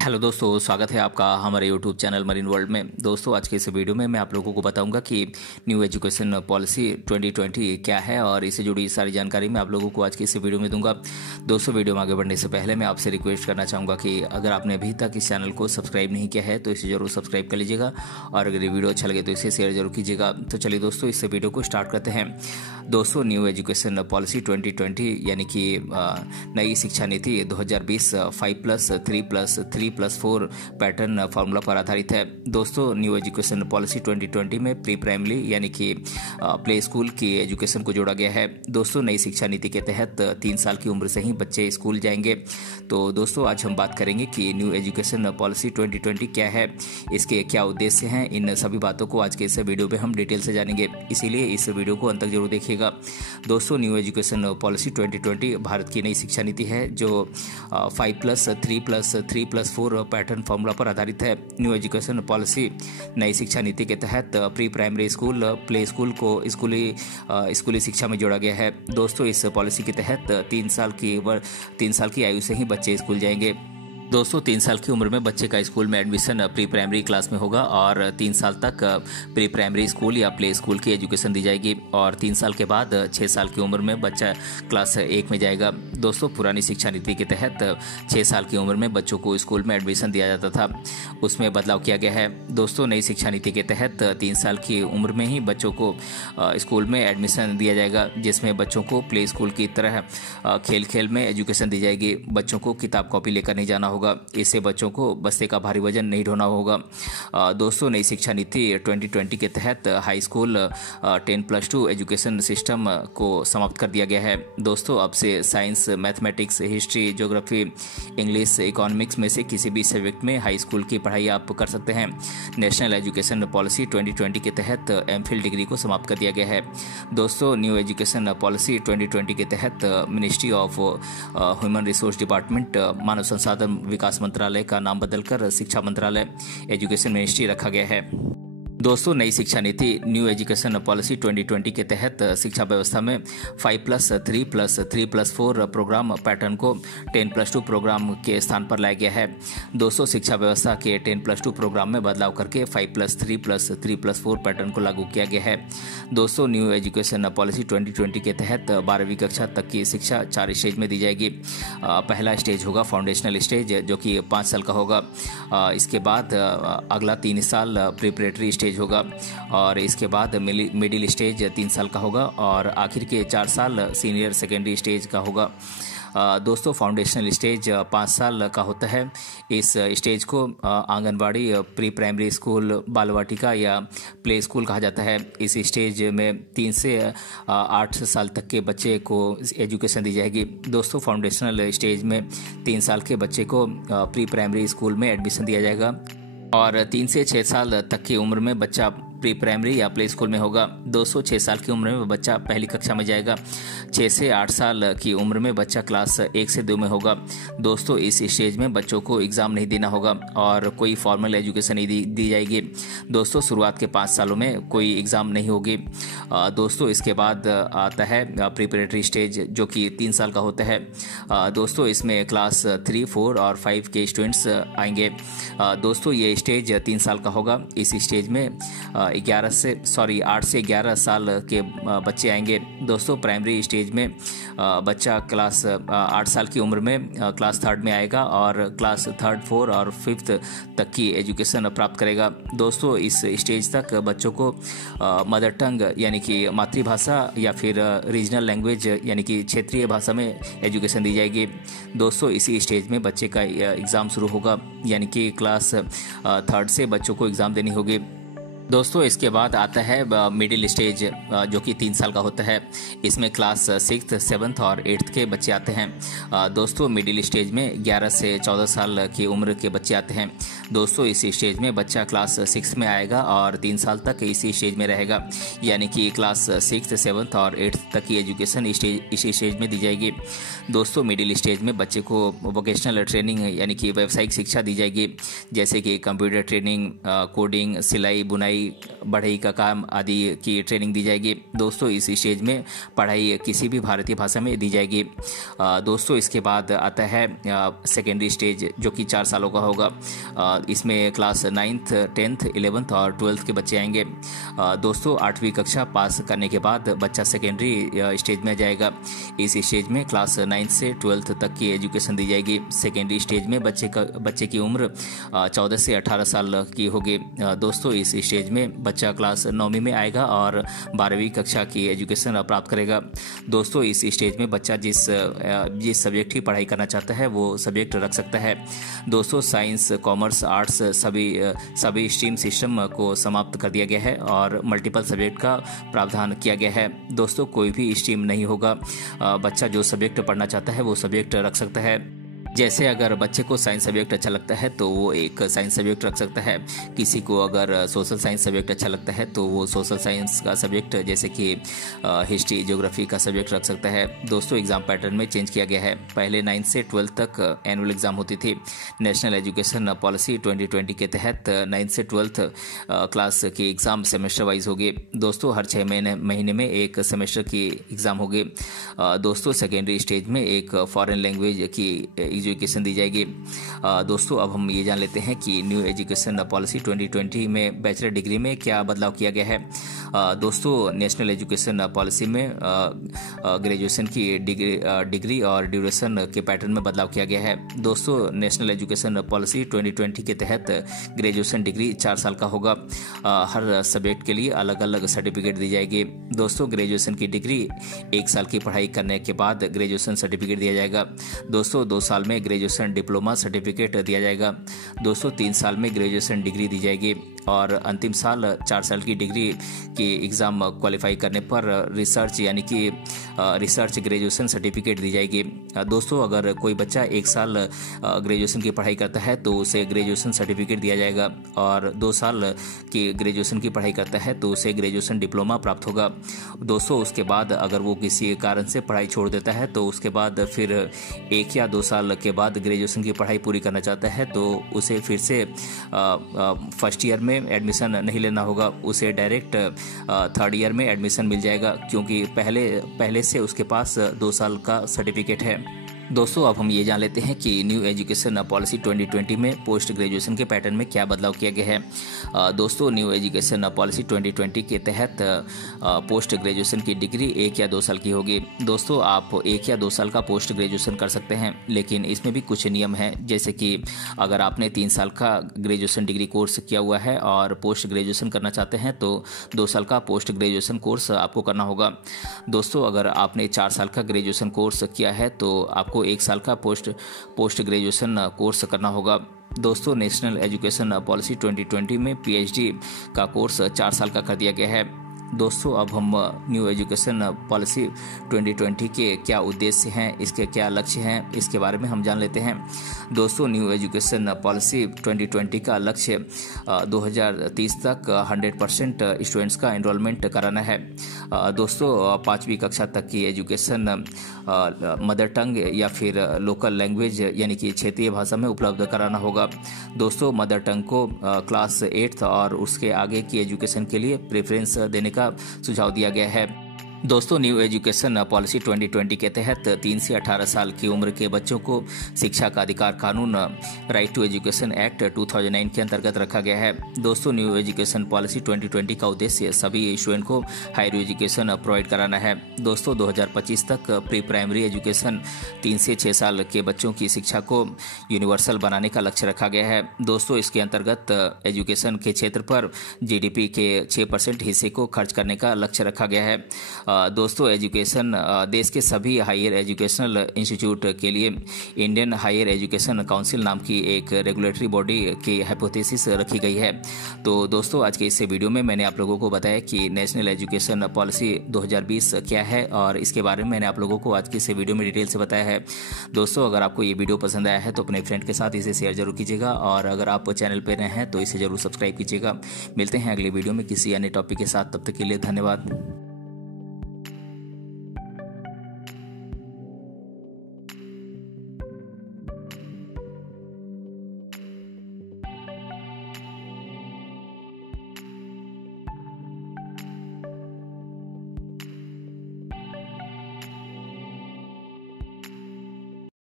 Hello दोस्तों, स्वागत है आपका हमारे यूट्यूब चैनल मरीन वर्ल्ड में। दोस्तों, आज के इस वीडियो में मैं आप लोगों को बताऊंगा कि न्यू एजुकेशन पॉलिसी 2020 क्या है और इससे जुड़ी सारी जानकारी मैं आप लोगों को आज के इस वीडियो में दूंगा। दोस्तों, वीडियो में आगे बढ़ने से पहले मैं आपसे रिक्वेस्ट करना चाहूँगा कि अगर आपने अभी तक इस चैनल को सब्सक्राइब नहीं किया है तो इसे जरूर सब्सक्राइब कर लीजिएगा और अगर ये वीडियो अच्छा लगे तो इसे शेयर जरूर कीजिएगा। तो चलिए दोस्तों, इस वीडियो को स्टार्ट करते हैं। दोस्तों, न्यू एजुकेशन पॉलिसी 2020 यानी कि नई शिक्षा नीति 2020 5+3+3+4 पैटर्न फार्मूला पर आधारित है। दोस्तों, न्यू एजुकेशन पॉलिसी 2020 में प्री प्राइमरी यानी कि प्ले स्कूल की एजुकेशन को जोड़ा गया है। दोस्तों, नई शिक्षा नीति के तहत 3 साल की उम्र से ही बच्चे स्कूल जाएंगे। तो दोस्तों, आज हम बात करेंगे कि न्यू एजुकेशन पॉलिसी 2020 क्या है, इसके क्या उद्देश्य हैं। इन सभी बातों को आज के इस वीडियो में हम डिटेल से जानेंगे, इसीलिए इस वीडियो को अंत तक जरूर देखिएगा। दोस्तों, न्यू एजुकेशन पॉलिसी 2020 भारत की नई शिक्षा नीति है जो 5+3+3+4 पैटर्न फार्मूला पर आधारित है। न्यू एजुकेशन पॉलिसी नई शिक्षा नीति के तहत pre primary school, play school को स्कूली शिक्षा में जोड़ा गया है। दोस्तों, इस पॉलिसी के तहत 3 साल की आयु से ही बच्चे स्कूल जाएंगे। दोस्तों, 3 साल की उम्र में बच्चे का स्कूल में एडमिशन प्री प्राइमरी क्लास में होगा और 3 साल तक प्री प्राइमरी स्कूल या प्ले स्कूल की एजुकेशन दी जाएगी और 3 साल के बाद 6 साल की उम्र में बच्चा क्लास 1 में जाएगा। दोस्तों, पुरानी शिक्षा नीति के तहत 6 साल की उम्र में बच्चों को स्कूल में एडमिशन दिया जाता था, उसमें बदलाव किया गया है। दोस्तों, नई शिक्षा नीति के तहत 3 साल की उम्र में ही बच्चों को स्कूल में एडमिशन दिया जाएगा, जिसमें बच्चों को प्ले स्कूल की तरह खेल खेल में एजुकेशन दी जाएगी। बच्चों को किताब कॉपी लेकर नहीं जाना होगा, इससे बच्चों को बस्ते का भारी वजन नहीं ढोना होगा। दोस्तों, नई शिक्षा नीति 2020 के तहत हाई स्कूल 10+2 एजुकेशन सिस्टम को समाप्त कर दिया गया है। दोस्तों, अब से science, mathematics, history, geography, English, economics में से किसी भी सब्जेक्ट में हाई स्कूल की पढ़ाई आप कर सकते हैं। नेशनल एजुकेशन पॉलिसी 2020 के तहत एमफिल डिग्री को समाप्त कर दिया गया है। दोस्तों, न्यू एजुकेशन पॉलिसी 2020 के तहत ministry of human resource department, मानव संसाधन विकास मंत्रालय का नाम बदलकर शिक्षा मंत्रालय, एजुकेशन मिनिस्ट्री रखा गया है। दोस्तों, नई शिक्षा नीति न्यू एजुकेशन पॉलिसी 2020 के तहत शिक्षा व्यवस्था में 5+3+3+4 प्रोग्राम पैटर्न को 10+2 प्रोग्राम के स्थान पर लाया गया है। दोस्तों, शिक्षा व्यवस्था के 10+2 प्रोग्राम में बदलाव करके 5+3+3+4 पैटर्न को लागू किया गया है। दोस्तों, न्यू एजुकेशन पॉलिसी 2020 के तहत 12वीं कक्षा तक की शिक्षा 4 स्टेज में दी जाएगी। पहला स्टेज होगा फाउंडेशनल स्टेज, जो कि 5 साल का होगा। इसके बाद अगला 3 साल प्रिपरेटरी स्टेज होगा और इसके बाद मिडिल स्टेज 3 साल का होगा और आखिर के 4 साल सीनियर सेकेंडरी स्टेज का होगा। दोस्तों, फाउंडेशनल स्टेज 5 साल का होता है। इस स्टेज को आंगनबाड़ी, प्री प्राइमरी स्कूल, बाल वाटिका या प्ले स्कूल कहा जाता है। इस स्टेज में 3 से 8 साल तक के बच्चे को एजुकेशन दी जाएगी। दोस्तों, फाउंडेशनल स्टेज में 3 साल के बच्चे को प्री प्राइमरी स्कूल में एडमिशन दिया जाएगा और 3 से 6 साल तक की उम्र में बच्चा प्री प्राइमरी या प्ले स्कूल में होगा। 6 साल की उम्र में बच्चा पहली कक्षा में जाएगा। 6 से 8 साल की उम्र में बच्चा क्लास 1 से 2 में होगा। दोस्तों, इस स्टेज में बच्चों को एग्ज़ाम नहीं देना होगा और कोई फॉर्मल एजुकेशन नहीं दी जाएगी। दोस्तों, शुरुआत के 5 सालों में कोई एग्ज़ाम नहीं होगी। दोस्तों, इसके बाद आता है प्रिपरेटरी स्टेज, जो कि 3 साल का होता है। दोस्तों, इसमें क्लास 3, 4 और 5 के स्टूडेंट्स आएंगे। दोस्तों, ये स्टेज 3 साल का होगा। इस स्टेज में 8 से 11 साल के बच्चे आएंगे। दोस्तों, प्राइमरी स्टेज में बच्चा क्लास 8 साल की उम्र में क्लास 3 में आएगा और क्लास 3, 4 और 5 तक की एजुकेशन प्राप्त करेगा। दोस्तों, इस स्टेज तक बच्चों को मदर टंग यानी कि मातृभाषा या फिर रीजनल लैंग्वेज यानी कि क्षेत्रीय भाषा में एजुकेशन दी जाएगी। दोस्तों, इसी स्टेज में बच्चे का एग्ज़ाम शुरू होगा, यानी कि क्लास 3 से बच्चों को एग्ज़ाम देनी होगी। दोस्तों, इसके बाद आता है मिडिल स्टेज, जो कि 3 साल का होता है। इसमें क्लास 6, 7 और 8 के बच्चे आते हैं। दोस्तों, मिडिल स्टेज में 11 से 14 साल की उम्र के बच्चे आते हैं। दोस्तों इस स्टेज में बच्चा क्लास 6 में आएगा और 3 साल तक इसी स्टेज में रहेगा, यानी कि क्लास 6, 7 और 8 तक की एजुकेशन इसी स्टेज में दी जाएगी। दोस्तों मिडिल स्टेज में बच्चे को वोकेशनल ट्रेनिंग यानी कि व्यावसायिक शिक्षा दी जाएगी, जैसे कि कंप्यूटर ट्रेनिंग, कोडिंग, सिलाई बुनाई, बढ़ई का काम आदि की ट्रेनिंग दी जाएगी। दोस्तों इस स्टेज में पढ़ाई किसी भी भारतीय भाषा में दी जाएगी। दोस्तों इसके बाद आता है सेकेंडरी स्टेज, जो कि 4 सालों का होगा। इसमें क्लास 9th, 10th, 11th और 12th के बच्चे आएंगे। दोस्तों 8वीं कक्षा पास करने के बाद बच्चा सेकेंडरी स्टेज में जाएगा। इस स्टेज में क्लास 9th से 12th तक की एजुकेशन दी जाएगी। सेकेंडरी स्टेज में बच्चे की उम्र 14 से 18 साल की होगी। दोस्तों इस स्टेज में बच्चा क्लास 9वीं में आएगा और 12वीं कक्षा की एजुकेशन प्राप्त करेगा। दोस्तों इस स्टेज में बच्चा जिस सब्जेक्ट की पढ़ाई करना चाहता है वो सब्जेक्ट रख सकता है। दोस्तों साइंस, कॉमर्स, आर्ट्स सभी स्ट्रीम सिस्टम को समाप्त कर दिया गया है और मल्टीपल सब्जेक्ट का प्रावधान किया गया है। दोस्तों कोई भी स्ट्रीम नहीं होगा, बच्चा जो सब्जेक्ट पढ़ना चाहता है वो सब्जेक्ट रख सकता है। जैसे अगर बच्चे को साइंस सब्जेक्ट अच्छा लगता है तो वो एक साइंस सब्जेक्ट रख सकता है। किसी को अगर सोशल साइंस सब्जेक्ट अच्छा लगता है तो वो सोशल साइंस का सब्जेक्ट जैसे कि हिस्ट्री, ज्योग्राफी का सब्जेक्ट रख सकता है। दोस्तों एग्ज़ाम पैटर्न में चेंज किया गया है। पहले 9th से 12th तक एनुअल एग्ज़ाम होती थी। नेशनल एजुकेशन पॉलिसी 2020 के तहत 9th से 12th क्लास की एग्ज़ाम सेमेस्टर वाइज होगी। दोस्तों हर 6 महीने में एक सेमेस्टर की एग्ज़ाम होगी। दोस्तों सेकेंडरी स्टेज में एक फॉरेन लैंग्वेज की एजुकेशन दी जाएगी। दोस्तों अब हम ये जान लेते हैं कि न्यू एजुकेशन पॉलिसी 2020 में बैचलर डिग्री में क्या बदलाव किया गया है। दोस्तों नेशनल एजुकेशन पॉलिसी में ग्रेजुएशन की डिग्री और ड्यूरेशन के पैटर्न में बदलाव किया गया है। दोस्तों नेशनल एजुकेशन पॉलिसी 2020 के तहत ग्रेजुएशन डिग्री 4 साल का होगा। हर सब्जेक्ट के लिए अलग अलग सर्टिफिकेट दी जाएगी। दोस्तों ग्रेजुएशन की डिग्री 1 साल की पढ़ाई करने के बाद ग्रेजुएशन सर्टिफिकेट दिया जाएगा। दोस्तों 2 साल में ग्रेजुएशन डिप्लोमा सर्टिफिकेट दिया जाएगा। दोस्तों 3 साल में ग्रेजुएशन डिग्री दी जाएगी और अंतिम साल 4 साल की डिग्री की एग्ज़ाम क्वालिफाई करने पर रिसर्च यानी कि रिसर्च ग्रेजुएशन सर्टिफिकेट दी जाएगी। दोस्तों अगर कोई बच्चा 1 साल ग्रेजुएशन की पढ़ाई करता है तो उसे ग्रेजुएशन सर्टिफिकेट दिया जाएगा और 2 साल की ग्रेजुएशन की पढ़ाई करता है तो उसे ग्रेजुएशन डिप्लोमा प्राप्त होगा। दोस्तों उसके बाद अगर वो किसी कारण से पढ़ाई छोड़ देता है तो उसके बाद फिर 1 या 2 साल के बाद ग्रेजुएशन की पढ़ाई पूरी करना चाहता है तो उसे फिर से फर्स्ट ईयर में एडमिशन नहीं लेना होगा, उसे डायरेक्ट 3rd ईयर में एडमिशन मिल जाएगा, क्योंकि पहले से उसके पास 2 साल का सर्टिफिकेट है। दोस्तों अब हम ये जान लेते हैं कि न्यू एजुकेशन पॉलिसी 2020 में पोस्ट ग्रेजुएशन के पैटर्न में क्या बदलाव किया गया है। दोस्तों न्यू एजुकेशन पॉलिसी 2020 के तहत पोस्ट ग्रेजुएशन की डिग्री 1 या 2 साल की होगी। दोस्तों आप 1 या 2 साल का पोस्ट ग्रेजुएशन कर सकते हैं, लेकिन इसमें भी कुछ नियम हैं, जैसे कि अगर आपने 3 साल का ग्रेजुएशन डिग्री कोर्स किया हुआ है और पोस्ट ग्रेजुएशन करना चाहते हैं तो 2 साल का पोस्ट ग्रेजुएशन कोर्स आपको करना होगा। दोस्तों अगर आपने 4 साल का ग्रेजुएशन कोर्स किया है तो आपको 1 साल का पोस्ट ग्रेजुएशन कोर्स करना होगा। दोस्तों नेशनल एजुकेशन पॉलिसी 2020 में पीएचडी का कोर्स 4 साल का कर दिया गया है। दोस्तों अब हम न्यू एजुकेशन पॉलिसी 2020 के क्या उद्देश्य हैं, इसके क्या लक्ष्य हैं, इसके बारे में हम जान लेते हैं। दोस्तों न्यू एजुकेशन पॉलिसी 2020 का लक्ष्य 2030 तक 100% स्टूडेंट्स का एनरोलमेंट कराना है। दोस्तों 5वीं कक्षा तक की एजुकेशन मदर टंग या फिर लोकल लैंग्वेज यानी कि क्षेत्रीय भाषा में उपलब्ध कराना होगा। दोस्तों मदर टंग को क्लास 8th और उसके आगे की एजुकेशन के लिए प्रेफरेंस देने का सुझाव दिया गया है। दोस्तों न्यू एजुकेशन पॉलिसी 2020 के तहत 3 से 18 साल की उम्र के बच्चों को शिक्षा का अधिकार कानून राइट टू एजुकेशन एक्ट 2009 के अंतर्गत रखा गया है। दोस्तों न्यू एजुकेशन पॉलिसी 2020 का उद्देश्य सभी स्टूडेंट को हायर एजुकेशन प्रोवाइड कराना है। दोस्तों 2025 तक प्री प्राइमरी एजुकेशन 3 से 6 साल के बच्चों की शिक्षा को यूनिवर्सल बनाने का लक्ष्य रखा गया है। दोस्तों इसके अंतर्गत एजुकेशन के क्षेत्र पर जीडीपी के 6% हिस्से को खर्च करने का लक्ष्य रखा गया है। दोस्तों एजुकेशन देश के सभी हायर एजुकेशनल इंस्टीट्यूट के लिए इंडियन हायर एजुकेशन काउंसिल नाम की एक रेगुलेटरी बॉडी की हाइपोथेसिस रखी गई है। तो दोस्तों आज के इस वीडियो में मैंने आप लोगों को बताया कि नेशनल एजुकेशन पॉलिसी 2020 क्या है और इसके बारे में मैंने आप लोगों को आज की इस वीडियो में डिटेल से बताया है। दोस्तों अगर आपको ये वीडियो पसंद आया है तो अपने फ्रेंड के साथ इसे शेयर जरूर कीजिएगा और अगर आप चैनल पर नए हैं तो इसे जरूर सब्सक्राइब कीजिएगा। मिलते हैं अगले वीडियो में किसी अन्य टॉपिक के साथ, तब तक के लिए धन्यवाद।